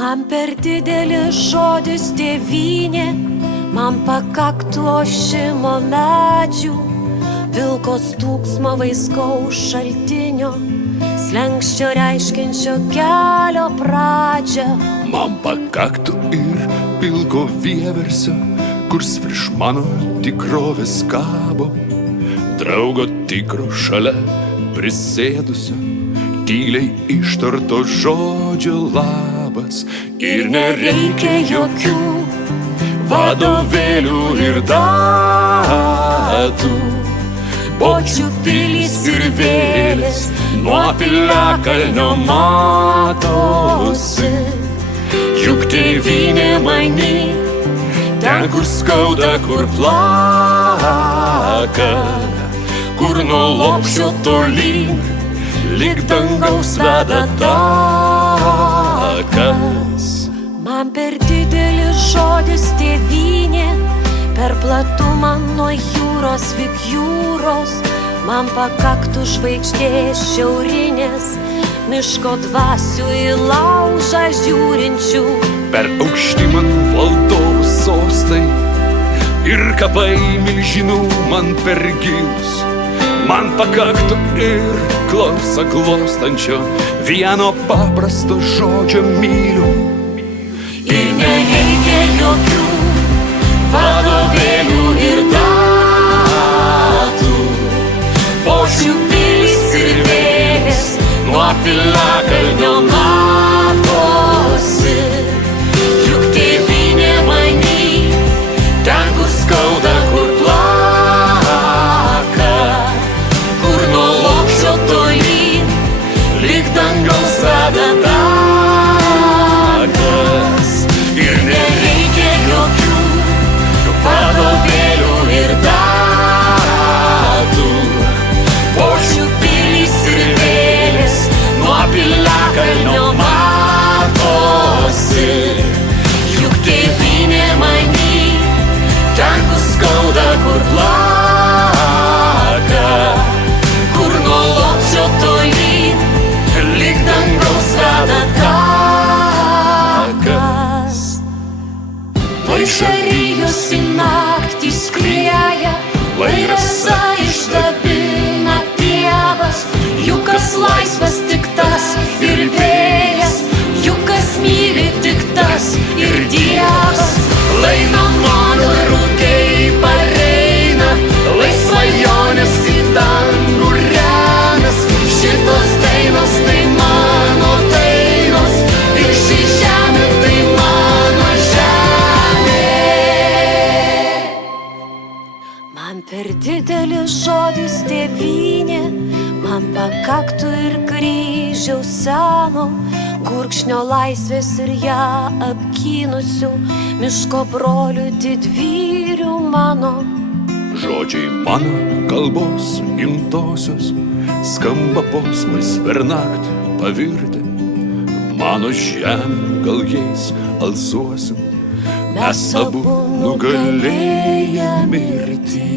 Man per didelis žodis tėvynė, man pakaktų ošimo medžių, vilko stūksmo vaiskaus šaltinio, slenkščio reiškiančio kelio pradžią. Man pakaktų ir pilko vieversio, kurs virš mano tikrovės kabo, draugo tikro šalia prisėdusio, tyliai ištarto žodžio labas. Ir nereikia jokių vadovėlių ir datų, bočių pilys ir vėlės nuo piliakalnio matosi. Juk tėvynė many, ten kur skauda, kur plaka, kur nuo lopšio tolyn lyg dangaus veda takas. Man per didelis žodis tėvynė, per platumą nuo jūros lig jūros, man pakaktų žvaigždės šiaurinės, miško dvasių į laužą žiūrinčių. Per aukšti man valdovų sostai ir kapai milžinų man per gilus, man pakaktų ir klausą glostančio vieno paprasto žodžio myliu. Ir nereikia jokių vadovėlių ir datų, bočių pilys ir vėlės nuo piliakalnio matosi. Juk tėvynė many, ten kur skauda, kur plaka, kur nuo lopšio tolyn lyg dangaus veda takas. Ir nereikia jokių vadovėlių ir datų, bočių pilys ir vėlės nuo piliakalnio matosi. Juk tėvynė many, ten kur skauda, kur plaka, kur nuo lopšio tolyn lyg dangaus veda takas. Išarijusi naktį skrieja, lai rasa išdabina pievas, juk kas laisvas tik tas ir vėjas, juk kas myli tik tas ir Dievas. Lai namo rugiai pareina, lai svajonės į dangų renas, šitos dainos tai mano dainos ir ši žemė tai mano žemė. Man per didelis žodis tėvynė, man pakaktų ir kryžiaus seno, gurkšnio laisvės ir ją apgynusių miško brolių didvyrių mano. Žodžiai mano kalbos gimtosios skamba posmais per naktį pavirtę. Mano žemė gal jais alsuosim, mes abu nugalėję mirtį.